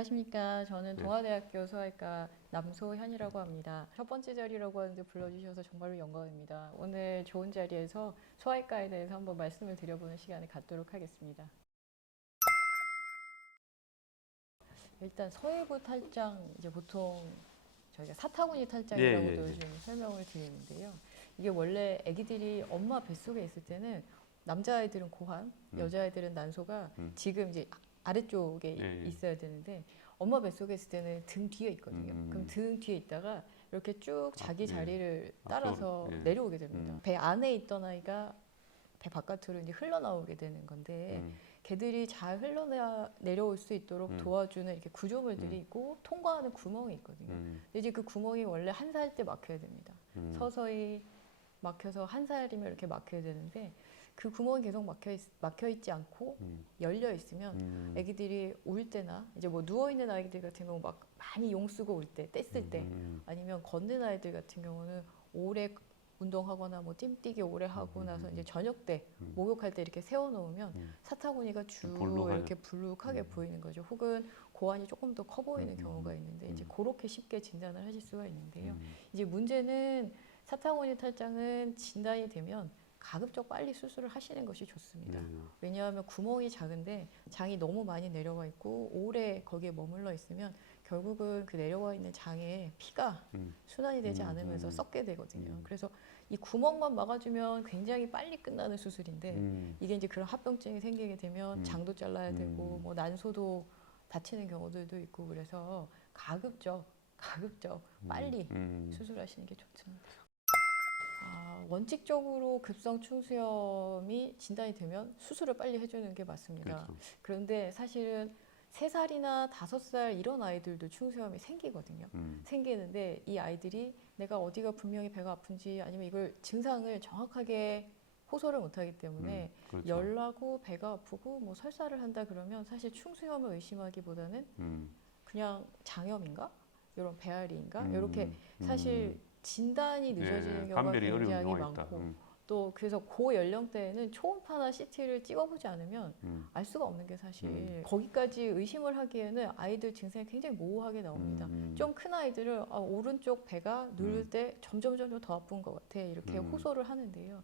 안녕하십니까. 저는 네. 동아대학교 소아과 남소현이라고 합니다. 첫 번째 자리라고 하는데 불러주셔서 정말로 영광입니다. 오늘 좋은 자리에서 소아과에 대해서 한번 말씀을 드려보는 시간을 갖도록 하겠습니다. 일단 서해부 탈장, 이제 보통 저희가 사타구니 탈장이라고도 예. 요즘 설명을 드리는데요. 이게 원래 아기들이 엄마 뱃속에 있을 때는 남자아이들은 고환, 여자아이들은 난소가 지금 이제 아래쪽에 예. 있어야 되는데 엄마 뱃속에 있을 때는 등 뒤에 있거든요. 그럼 등 뒤에 있다가 이렇게 쭉 자기 예. 자리를 따라서 앞으로, 예. 내려오게 됩니다. 배 안에 있던 아이가 배 바깥으로 이제 흘러나오게 되는 건데 개들이 잘 흘러내려올 수 있도록 도와주는 이렇게 구조물들이 있고 통과하는 구멍이 있거든요. 근데 이제 그 구멍이 원래 한 살 때 막혀야 됩니다. 서서히 막혀서 한 살이면 이렇게 막혀야 되는데 그 구멍이 계속 막혀 있지 않고 열려 있으면 아기들이 울 때나 이제 뭐 누워 있는 아이들 같은 경우 막 많이 용 쓰고 울 때, 뗐을 때 아니면 걷는 아이들 같은 경우는 오래 운동하거나 뭐 뜀뛰기 오래 하고 나서 이제 저녁 때 목욕할 때 이렇게 세워 놓으면 사타구니가 쭉 이렇게 불룩하게 보이는 거죠. 혹은 고환이 조금 더 커 보이는 경우가 있는데 이제 그렇게 쉽게 진단을 하실 수가 있는데요. 이제 문제는 사타구니 탈장은 진단이 되면 가급적 빨리 수술을 하시는 것이 좋습니다. 왜냐하면 구멍이 작은데 장이 너무 많이 내려와 있고 오래 거기에 머물러 있으면 결국은 그 내려와 있는 장에 피가 순환이 되지 않으면서 썩게 되거든요. 그래서 이 구멍만 막아주면 굉장히 빨리 끝나는 수술인데 이게 이제 그런 합병증이 생기게 되면 장도 잘라야 되고 뭐 난소도 다치는 경우들도 있고 그래서 가급적 빨리 수술하시는 게 좋습니다. 원칙적으로 급성 충수염이 진단이 되면 수술을 빨리 해주는 게 맞습니다. 그렇죠. 그런데 사실은 3살이나 5살 이런 아이들도 충수염이 생기거든요. 생기는데 이 아이들이 내가 어디가 분명히 배가 아픈지 아니면 이걸 증상을 정확하게 호소를 못하기 때문에 그렇죠. 열나고 배가 아프고 뭐 설사를 한다 그러면 사실 충수염을 의심하기보다는 그냥 장염인가? 이런 배앓이인가? 이렇게 사실 진단이 늦어지는 경우가 감별이 어려운 굉장히 경우가 있다. 많고 또 그래서 그 연령대에는 초음파나 CT를 찍어보지 않으면 알 수가 없는 게 사실 거기까지 의심을 하기에는 아이들 증상이 굉장히 모호하게 나옵니다. 좀 큰 아이들은 오른쪽 배가 누를 때 점점 더 아픈 것 같아 이렇게 호소를 하는데요.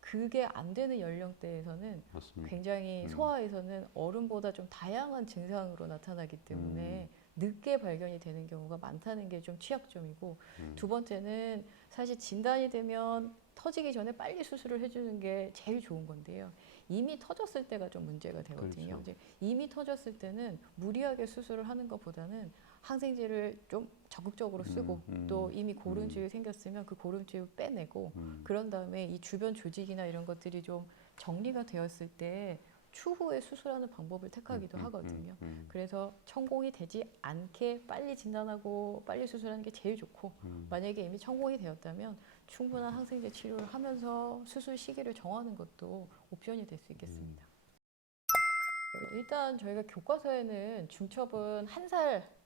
그게 안 되는 연령대에서는 맞습니다. 굉장히 소아에서는 어른보다 좀 다양한 증상으로 나타나기 때문에 늦게 발견이 되는 경우가 많다는 게 좀 취약점이고 두 번째는 사실 진단이 되면 터지기 전에 빨리 수술을 해주는 게 제일 좋은 건데요. 이미 터졌을 때가 좀 문제가 되거든요. 그렇죠. 이제 이미 터졌을 때는 무리하게 수술을 하는 것보다는 항생제를 좀 적극적으로 쓰고 또 이미 고름줄이 생겼으면 그 고름줄 빼내고 그런 다음에 이 주변 조직이나 이런 것들이 좀 정리가 되었을 때 추후에 수술하는 방법을 택하기도 하거든요. 그래서 천공이 되지 않게 빨리 진단하고 빨리 수술하는 게 제일 좋고 만약에 이미 천공이 되었다면 충분한 항생제 치료를 하면서 수술 시기를 정하는 것도 옵션이 될 수 있겠습니다. 일단 저희가 교과서에는 중첩은 한 살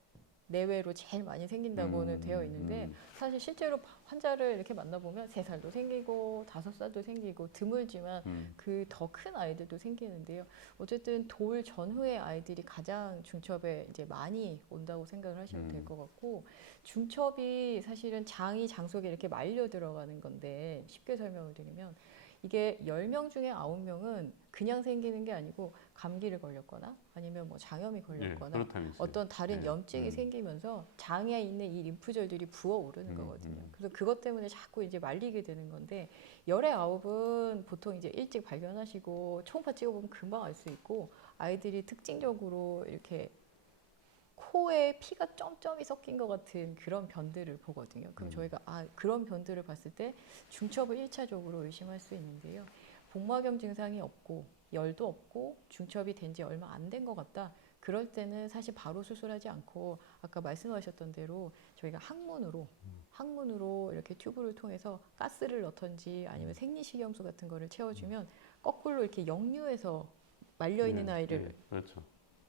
내외로 제일 많이 생긴다고는 되어 있는데 사실 실제로 환자를 이렇게 만나보면 3살도 생기고 5살도 생기고 드물지만 그 더 큰 아이들도 생기는데요. 어쨌든 돌 전후의 아이들이 가장 중첩에 이제 많이 온다고 생각을 하시면 될 것 같고 중첩이 사실은 장 속에 이렇게 말려 들어가는 건데 쉽게 설명을 드리면 이게 10명 중에 9명은 그냥 생기는 게 아니고 감기를 걸렸거나 아니면 뭐 장염이 걸렸거나 어떤 다른 염증이 생기면서 장에 있는 이 림프절들이 부어오르는 거거든요. 그래서 그것 때문에 자꾸 이제 말리게 되는 건데 열의 9은 보통 이제 일찍 발견하시고 초음파 찍어보면 금방 알 수 있고 아이들이 특징적으로 이렇게 코에 피가 점점이 섞인 것 같은 그런 변들을 보거든요. 그럼 저희가 그런 변들을 봤을 때 중첩을 1차적으로 의심할 수 있는데요. 복막염 증상이 없고 열도 없고 중첩이 된 지 얼마 안 된 것 같다. 그럴 때는 사실 바로 수술하지 않고 아까 말씀하셨던 대로 저희가 항문으로 이렇게 튜브를 통해서 가스를 넣던지 아니면 생리식염수 같은 거를 채워주면 거꾸로 이렇게 역류해서 말려있는 아이를 그렇죠.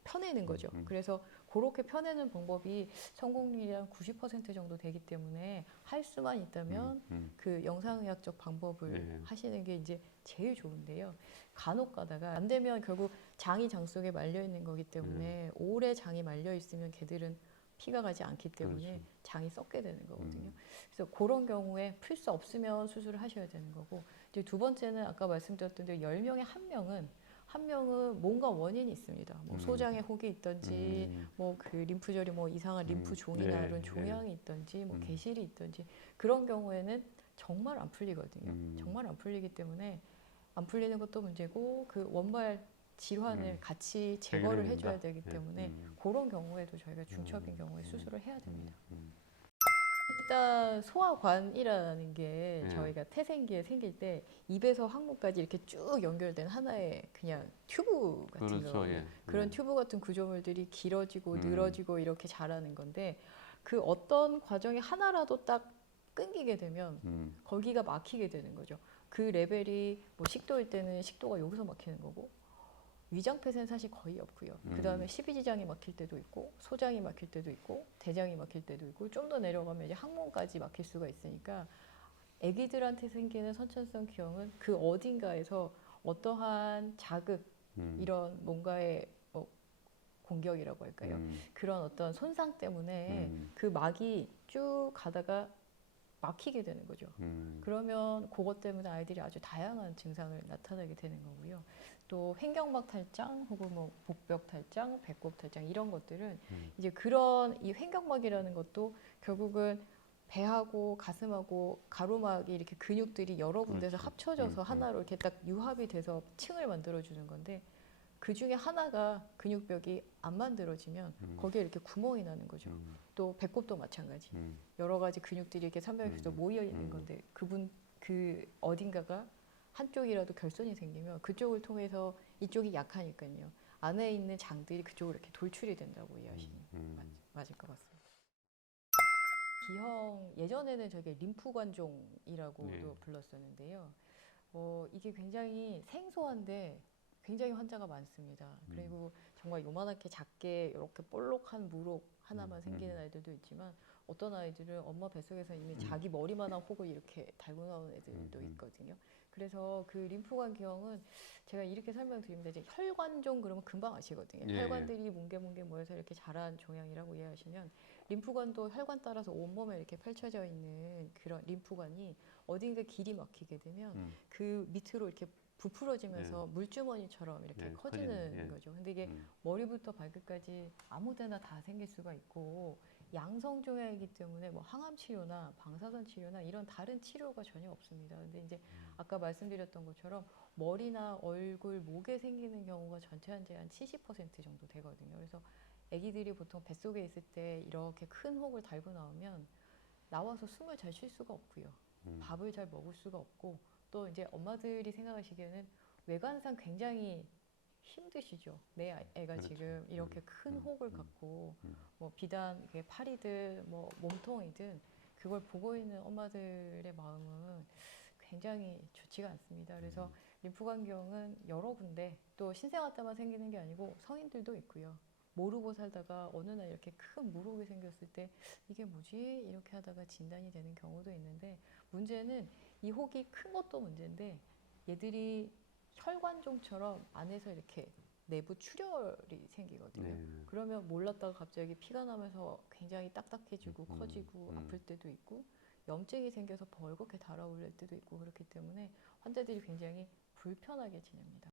펴내는 거죠. 그래서 그렇게 펴내는 방법이 성공률이 한 90% 정도 되기 때문에 할 수만 있다면 그 영상의학적 방법을 네. 하시는 게 이제 제일 좋은데요. 간혹 가다가 안 되면 결국 장이 장 속에 말려 있는 거기 때문에 오래 장이 말려 있으면 개들은 피가 가지 않기 때문에 그렇죠. 장이 썩게 되는 거거든요. 그래서 그런 경우에 풀 수 없으면 수술을 하셔야 되는 거고, 이제 두 번째는 아까 말씀드렸던 대로 10명에 한 명은 뭔가 원인이 있습니다. 뭐 소장에 혹이 있든지, 뭐 그 림프절이 뭐 이상한 림프 종이나 네, 이런 종양이 있든지, 뭐 개실이 있든지 그런 경우에는 정말 안 풀리거든요. 정말 안 풀리기 때문에 안 풀리는 것도 문제고 그 원발 질환을 같이 제거를 해결해야 해줘야 된다. 되기 때문에 그런 경우에도 저희가 중첩인 경우에 수술을 해야 됩니다. 일단 소화관이라는 게 저희가 태생기에 생길 때 입에서 항문까지 이렇게 쭉 연결된 하나의 그냥 튜브 같은 그렇죠. 거거든요. 예. 그런 튜브 같은 구조물들이 길어지고 늘어지고 이렇게 자라는 건데, 그 어떤 과정이 하나라도 딱 끊기게 되면 거기가 막히게 되는 거죠. 그 레벨이 뭐 식도일 때는 식도가 여기서 막히는 거고, 위장폐쇄는 사실 거의 없고요. 그 다음에 십이지장이 막힐 때도 있고, 소장이 막힐 때도 있고, 대장이 막힐 때도 있고, 좀 더 내려가면 이제 항문까지 막힐 수가 있으니까, 아기들한테 생기는 선천성 기형은 그 어딘가에서 어떠한 자극, 이런 뭔가의 공격이라고 할까요? 그런 어떤 손상 때문에 그 막이 쭉 가다가 막히게 되는 거죠. 그러면 그것 때문에 아이들이 아주 다양한 증상을 나타내게 되는 거고요. 또 횡격막 탈장 혹은 뭐 복벽 탈장, 배꼽 탈장 이런 것들은 이제 그런 이 횡격막이라는 것도 결국은 배하고 가슴하고 가로막이 이렇게 근육들이 여러 군데서 그렇죠. 합쳐져서 하나로 이렇게 딱 융합이 돼서 층을 만들어 주는 건데, 그 중에 하나가 근육벽이 안 만들어지면 거기에 이렇게 구멍이 나는 거죠. 또 배꼽도 마찬가지. 여러 가지 근육들이 이렇게 삼각형에서 모여 있는 건데 그 어딘가가 한쪽이라도 결손이 생기면 그쪽을 통해서 이쪽이 약하니까요. 안에 있는 장들이 그쪽으로 이렇게 돌출이 된다고 이해하시면 맞을 것 같습니다. 기형 예전에는 저게 림프관종이라고도 네. 불렀었는데요. 이게 굉장히 생소한데 굉장히 환자가 많습니다. 그리고 정말 요만하게 작게 이렇게 볼록한 무록 하나만 생기는 아이들도 있지만, 어떤 아이들은 엄마 뱃속에서 이미 자기 머리만한 혹을 이렇게 달고 나오는 애들도 있거든요. 그래서 그 림프관 기형은 제가 이렇게 설명드립니다. 이제 혈관종 그러면 금방 아시거든요. 예, 혈관들이 뭉게뭉게 모여서 이렇게 자란 종양이라고 이해하시면, 림프관도 혈관 따라서 온몸에 이렇게 펼쳐져 있는 그런 림프관이 어딘가 길이 막히게 되면 그 밑으로 이렇게 부풀어지면서 물주머니처럼 이렇게 커지는 거죠. 근데 이게 머리부터 발끝까지 아무데나 다 생길 수가 있고, 양성 종양이기 때문에 뭐 항암 치료나 방사선 치료나 이런 다른 치료가 전혀 없습니다. 근데 이제 아까 말씀드렸던 것처럼 머리나 얼굴, 목에 생기는 경우가 전체 환자의 한 70% 정도 되거든요. 그래서 아기들이 보통 뱃속에 있을 때 이렇게 큰 혹을 달고 나오면 나와서 숨을 잘 쉴 수가 없고요. 밥을 잘 먹을 수가 없고, 또 이제 엄마들이 생각하시기에는 외관상 굉장히 힘드시죠. 내 애가 그렇죠. 지금 이렇게 큰 혹을 갖고 뭐 비단 이게 팔이든 뭐 몸통이든 그걸 보고 있는 엄마들의 마음은 굉장히 좋지가 않습니다. 그래서 림프관경은 여러 군데, 또 신생아 때만 생기는 게 아니고 성인들도 있고요. 모르고 살다가 어느 날 이렇게 큰 물혹이 생겼을 때 이게 뭐지? 이렇게 하다가 진단이 되는 경우도 있는데, 문제는 이 혹이 큰 것도 문제인데 얘들이 혈관종처럼 안에서 이렇게 내부 출혈이 생기거든요. 네. 그러면 몰랐다가 갑자기 피가 나면서 굉장히 딱딱해지고 커지고 아플 때도 있고, 염증이 생겨서 벌겋게 달아올릴 때도 있고, 그렇기 때문에 환자들이 굉장히 불편하게 지냅니다.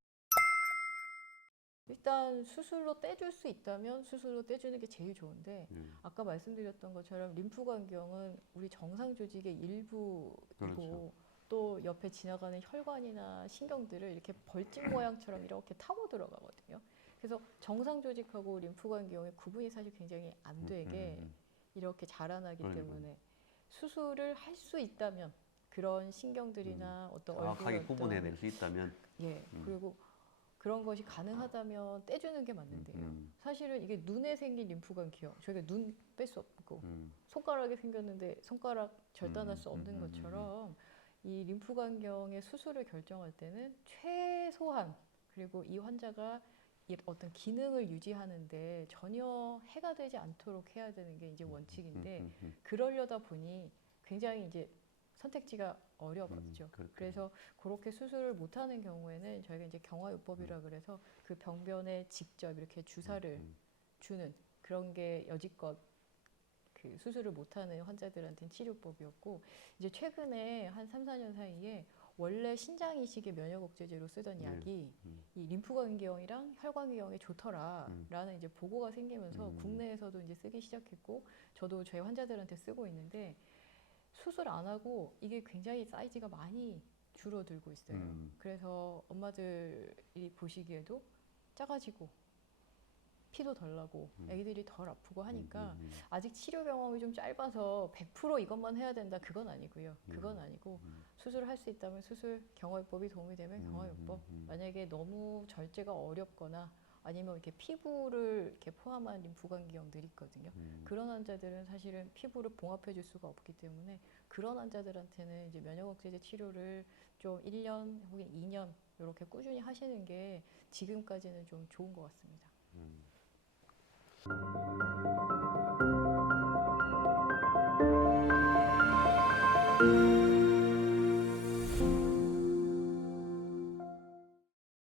일단 수술로 떼줄 수 있다면 수술로 떼주는 게 제일 좋은데, 아까 말씀드렸던 것처럼 림프관경은 우리 정상 조직의 일부이고, 그렇죠. 또 옆에 지나가는 혈관이나 신경들을 이렇게 벌집 모양처럼 이렇게 타고 들어가거든요. 그래서 정상 조직하고 림프관경의 구분이 사실 굉장히 안 되게 이렇게 자라나기 때문에, 수술을 할 수 있다면 그런 신경들이나 어떤 정확하게 얼굴 구분해낼 수 있다면 그리고 그런 것이 가능하다면 떼주는 게 맞는데요. 사실은 이게 눈에 생긴 림프관 기형, 저희가 눈 뺄 수 없고 손가락에 생겼는데 손가락 절단할 수 없는 것처럼, 이 림프관경의 수술을 결정할 때는 최소한, 그리고 이 환자가 이 어떤 기능을 유지하는데 전혀 해가 되지 않도록 해야 되는 게 이제 원칙인데 그러려다 보니 굉장히 이제 선택지가 어려웠죠. 그래서 그렇게 수술을 못하는 경우에는 저희가 이제 경화요법이라 그래서 그 병변에 직접 이렇게 주사를 주는 그런 게 여지껏 그 수술을 못하는 환자들한테는 치료법이었고 이제 최근에 한 3, 4년 사이에 원래 신장 이식의 면역 억제제로 쓰던 약이 이 림프관기형이랑 혈관기형에 좋더라라는 이제 보고가 생기면서 국내에서도 이제 쓰기 시작했고 저도 저희 환자들한테 쓰고 있는데 수술 안 하고 이게 굉장히 사이즈가 많이 줄어들고 있어요. 그래서 엄마들이 보시기에도 작아지고 피도 덜 나고 애기들이 덜 아프고 하니까 아직 치료 경험이 좀 짧아서 100% 이것만 해야 된다 그건 아니고요. 그건 아니고 수술을 할 수 있다면 수술, 경화요법이 도움이 되면 경화요법. 만약에 너무 절제가 어렵거나 아니면 이렇게 피부를 이렇게 포함한 림프관기형들이 있거든요. 그런 환자들은 사실은 피부를 봉합해 줄 수가 없기 때문에 그런 환자들한테는 이제 면역 억제제 치료를 좀 1년 혹은 2년 이렇게 꾸준히 하시는 게 지금까지는 좀 좋은 것 같습니다.